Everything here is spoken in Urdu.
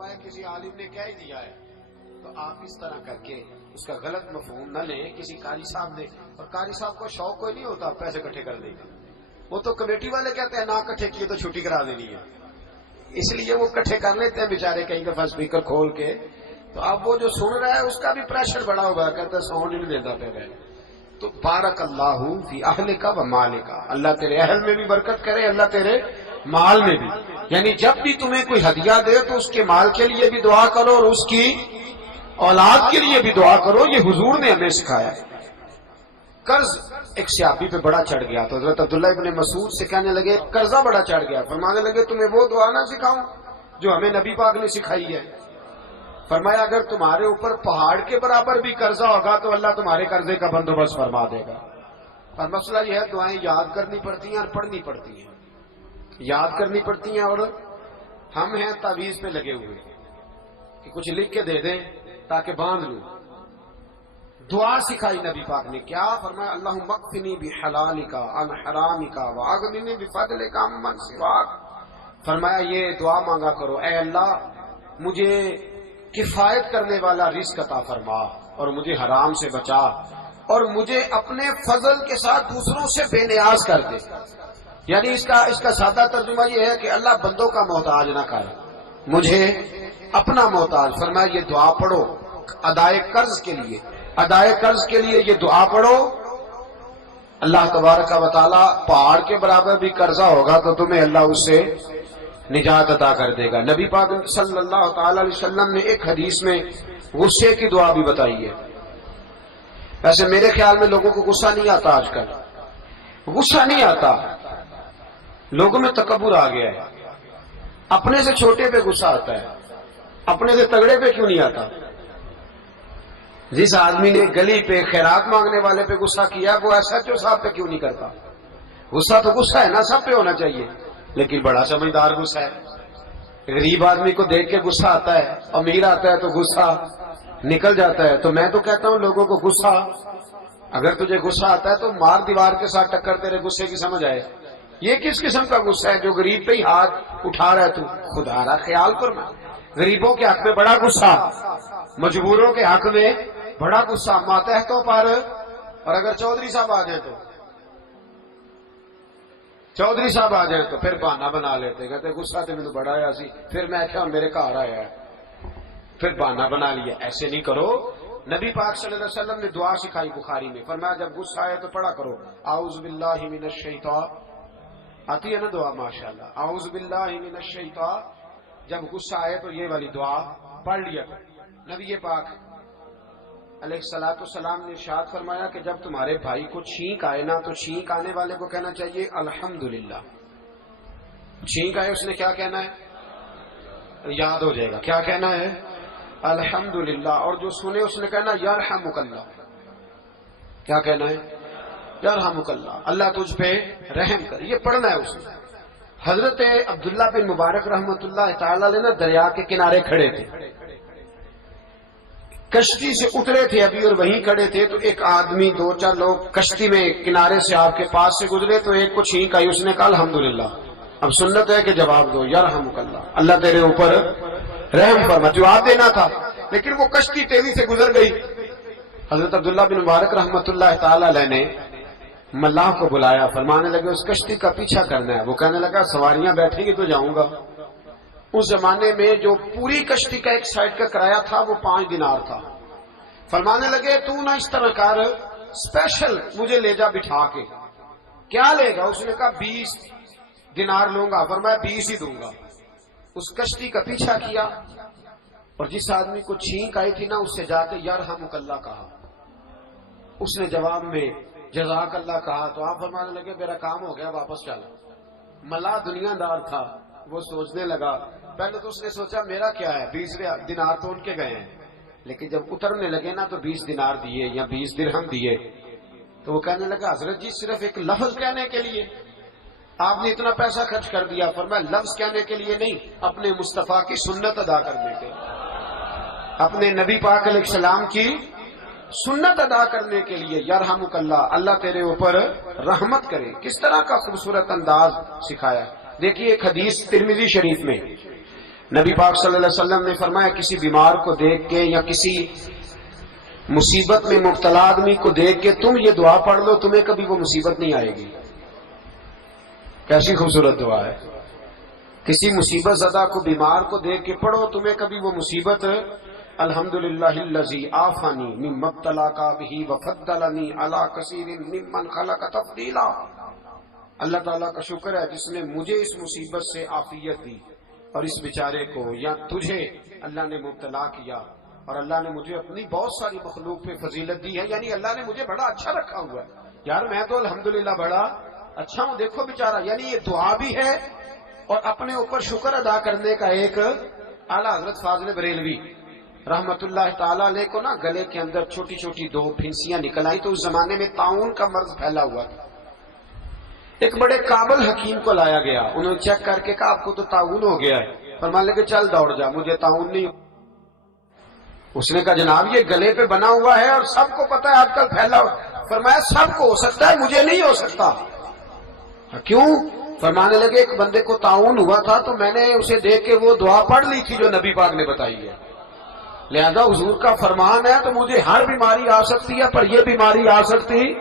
کسی عالم نے کہہ ہی دیا ہے تو آپ اس طرح کر کے اس کا غلط مفہوم نہ لیں. کسی قاری صاحب نے، اور قاری صاحب کو شوق کوئی نہیں ہوتا پیسے اکٹھے کرنے کا، وہ تو کمیٹی والے کہتے ہیں نہ اکٹھے کیے تو چھٹی کرا دینی ہے، اس لیے وہ اکٹھے کر لیتے ہیں بیچارے کئی دفعہ اسپیکر کھول کے. تو اب وہ جو سن رہا ہے اس کا بھی پریشر بڑا ہوگا، کہتا ہے ساؤنڈ نہیں دیتا پہ. تو بارک اللہ فی اہلک و مالک، اللہ تیرے اہل میں بھی برکت کرے، اللہ تیرے مال میں بھی. یعنی جب بھی تمہیں کوئی ہدیہ دے تو اس کے مال کے لیے بھی دعا کرو اور اس کی اولاد کے لیے بھی دعا کرو. یہ حضور نے ہمیں سکھایا ہے. قرض ایک صحابی پہ بڑا چڑھ گیا تو حضرت عبداللہ ابن مسعود سے کہنے لگے قرضہ بڑا چڑھ گیا. فرمانے لگے تمہیں وہ دعا نہ سکھاؤں جو ہمیں نبی پاک نے سکھائی ہے. فرمایا اگر تمہارے اوپر پہاڑ کے برابر بھی قرضہ ہوگا تو اللہ تمہارے قرضے کا بندوبست فرما دے گا. اور مسئلہ یہ ہے دعائیں یاد کرنی پڑتی ہیں اور پڑھنی پڑتی ہیں. یاد کرنی پڑتی ہیں، اور ہم ہیں تعویذ پہ لگے ہوئے کہ کچھ لکھ کے دے دیں تاکہ باندھ لوں. دعا سکھائی نبی پاک نے. کیا فرمایا؟ اللہم اکفنی بحلالک عن حرامک واغننی بفضلک عمن سواک. فرمایا یہ دعا مانگا کرو، اے اللہ مجھے کفایت کرنے والا رزق عطا فرما اور مجھے حرام سے بچا، اور مجھے اپنے فضل کے ساتھ دوسروں سے بے نیاز کر دے. یعنی اس کا سادہ ترجمہ یہ ہے کہ اللہ بندوں کا محتاج نہ کر، مجھے اپنا محتاج. فرمایا یہ دعا پڑھو ادائے قرض کے لیے. ادائے قرض کے لیے یہ دعا پڑھو. اللہ تبارک و تعالی پہاڑ کے برابر بھی قرضہ ہوگا تو تمہیں اللہ اس سے نجات عطا کر دے گا. نبی پاک صلی اللہ تعالی علیہ وسلم نے ایک حدیث میں غصے کی دعا بھی بتائی ہے. ویسے میرے خیال میں لوگوں کو غصہ نہیں آتا، آج کل غصہ نہیں آتا، لوگوں میں تکبر آ گیا ہے. اپنے سے چھوٹے پہ غصہ آتا ہے، اپنے سے تگڑے پہ کیوں نہیں آتا؟ جس آدمی نے گلی پہ خیرات مانگنے والے پہ غصہ کیا وہ ایس ایچ او صاحب پہ کیوں نہیں کرتا؟ غصہ تو غصہ ہے نا، سب پہ ہونا چاہیے، لیکن بڑا سمجھدار غصہ ہے. غریب آدمی کو دیکھ کے غصہ آتا ہے، امیر آتا ہے تو غصہ نکل جاتا ہے. تو میں تو کہتا ہوں لوگوں کو غصہ، اگر تجھے غصہ آتا ہے تو مار دیوار کے ساتھ ٹکر تیرے غصے کی سمجھ آئے. یہ کس قسم کا غصہ ہے جو غریب پہ ہی ہاتھ اٹھا رہا ہے؟ تو خدا را خیال فرما. غریبوں کے حق میں بڑا غصہ، مجبوروں کے حق میں بڑا غصہ، ماتحتوں پر. اور اگر چودھری صاحب آ جائیں تو پھر بہانہ بنا لیتے، کہتے غصہ تو مجھے بڑا آیا سی، پھر میں کیا میرے گھر آیا ہے، پھر بہانہ بنا لیا. ایسے نہیں کرو. نبی پاک صلی اللہ علیہ وسلم نے دعا سکھائی بخاری میں. فرمایا جب غصہ آئے تو پڑھا کرو اعوذ باللہ من الشیطان. آتی ہے نا دعا ماشاءاللہ، اعوذ باللہ من الشیطان. جب غصہ آئے تو یہ والی دعا پڑھ لیا. نبی پاک علیہ الصلوۃ والسلام نے ارشاد فرمایا کہ جب تمہارے بھائی کو چھینک آئے نا تو چھینک آنے والے کو کہنا چاہیے الحمدللہ. چھینک آئے اس نے کیا کہنا ہے؟ یاد ہو جائے گا کیا کہنا ہے؟ الحمدللہ. اور جو سنے اس نے کہنا یرحمک اللہ. کیا کہنا ہے؟ یرحمک اللہ، اللہ تجھ پہ رحم کر. یہ پڑھنا ہے اس نے. حضرت عبداللہ بن مبارک رحمۃ اللہ تعالی علیہ نا دریا کے کنارے کھڑے تھے، کشتی سے اترے تھے ابھی اور وہیں کھڑے تھے. تو ایک آدمی، دو چار لوگ کشتی میں کنارے سے آپ کے پاس سے گزرے تو ایک کو چھینک آئی، اس نے کہا الحمدللہ. اب سنت ہے کہ جواب دو یرحمک اللہ، اللہ تیرے اوپر رحم فرما. جواب دینا تھا لیکن وہ کشتی تیزی سے گزر گئی. حضرت عبداللہ بن مبارک رحمۃ اللہ تعالی علیہ نے ملاح کو بلایا. فرمانے لگے اس کشتی کا پیچھا کرنا ہے. وہ کہنے لگا سواریاں بیٹھیں گی تو جاؤں گا. اس زمانے میں جو پوری کشتی کا ایک سائڈ کا کرایہ تھا وہ 5 دینار تھا. فرمانے لگے تو نہ اس طرح کر، اسپیشل مجھے لے جا بٹھا کے. کیا لے گا؟ اس نے کہا 20 دینار لوں گا. فرمایا 20 ہی دوں گا. اس کشتی کا پیچھا کیا اور جس آدمی کو چھینک آئی تھی نا اس سے جا کے یرحمک اللہ کہا. اس نے جواب میں جزاک اللہ کہا. تو آپ فرمانے لگے میرا کام ہو گیا، واپس چلا. ملا دنیا دار تھا، وہ سوچنے لگا. پہلے تو اس نے سوچا میرا کیا ہے، 20 دینار تو ان کے گئے ہیں. لیکن جب اترنے لگے نا تو 20 دینار دیے یا 20 درہم دیے. تو وہ کہنے لگا حضرت جی صرف ایک لفظ کہنے کے لیے آپ نے اتنا پیسہ خرچ کر دیا. فرمایا لفظ کہنے کے لیے نہیں، اپنے مصطفیٰ کی سنت ادا کرنے کے، اپنے نبی پاک علیہ السلام کی سنت ادا کرنے کے لیے. یرحمک اللہ، اللہ تیرے اوپر رحمت کرے. کس طرح کا خوبصورت انداز سکھایا. دیکھیے ایک حدیث ترمذی شریف میں نبی پاک صلی اللہ علیہ وسلم نے فرمایا کسی بیمار کو دیکھ کے یا کسی مصیبت میں مبتلا آدمی کو دیکھ کے تم یہ دعا پڑھ لو تمہیں کبھی وہ مصیبت نہیں آئے گی. کیسی خوبصورت دعا ہے. کسی مصیبت زدہ کو بیمار کو دیکھ کے پڑھو تمہیں کبھی وہ مصیبت الحمدللہ الذی عافانی مما ابتلاک بہ وفضلنی علی کثیر ممن خلق تفضیلا. اللہ تعالیٰ کا شکر ہے جس نے مجھے اس مصیبت سے عافیت دی اور اس بیچارے کو یا تجھے اللہ نے مبتلا کیا اور اللہ نے مجھے اپنی بہت ساری مخلوق پہ فضیلت دی ہے. یعنی اللہ نے مجھے بڑا اچھا رکھا ہوا ہے. یار میں تو الحمدللہ بڑا اچھا ہوں. دیکھو بیچارہ, یعنی یہ دعا بھی ہے اور اپنے اوپر شکر ادا کرنے کا ایک. اعلیٰ حضرت فاضل بریلوی رحمت اللہ تعالیٰ علیہ کو نا گلے کے اندر چھوٹی چھوٹی 2 پھنسیاں نکل آئی تو اس زمانے میں طاعون کا مرض پھیلا ہوا تھا. ایک بڑے قابل حکیم کو لایا گیا, انہوں نے چیک کر کے کہا آپ کو تو طاعون ہو گیا ہے. فرمانے لگے چل دوڑ جا, مجھے طاعون نہیں. اس نے کہا جناب یہ گلے پہ بنا ہوا ہے اور سب کو پتا ہے آج کل پھیلا ہوا. فرمایا سب کو ہو سکتا ہے مجھے نہیں ہو سکتا. کیوں؟ فرمانے لگے ایک بندے کو طاعون ہوا تھا تو میں نے اسے دیکھ کے وہ دعا پڑھ لی تھی جو نبی پاک نے بتائی ہے. لہذا حضور کا فرمان ہے تو مجھے ہر بیماری آ سکتی ہے پر یہ بیماری آ سکتی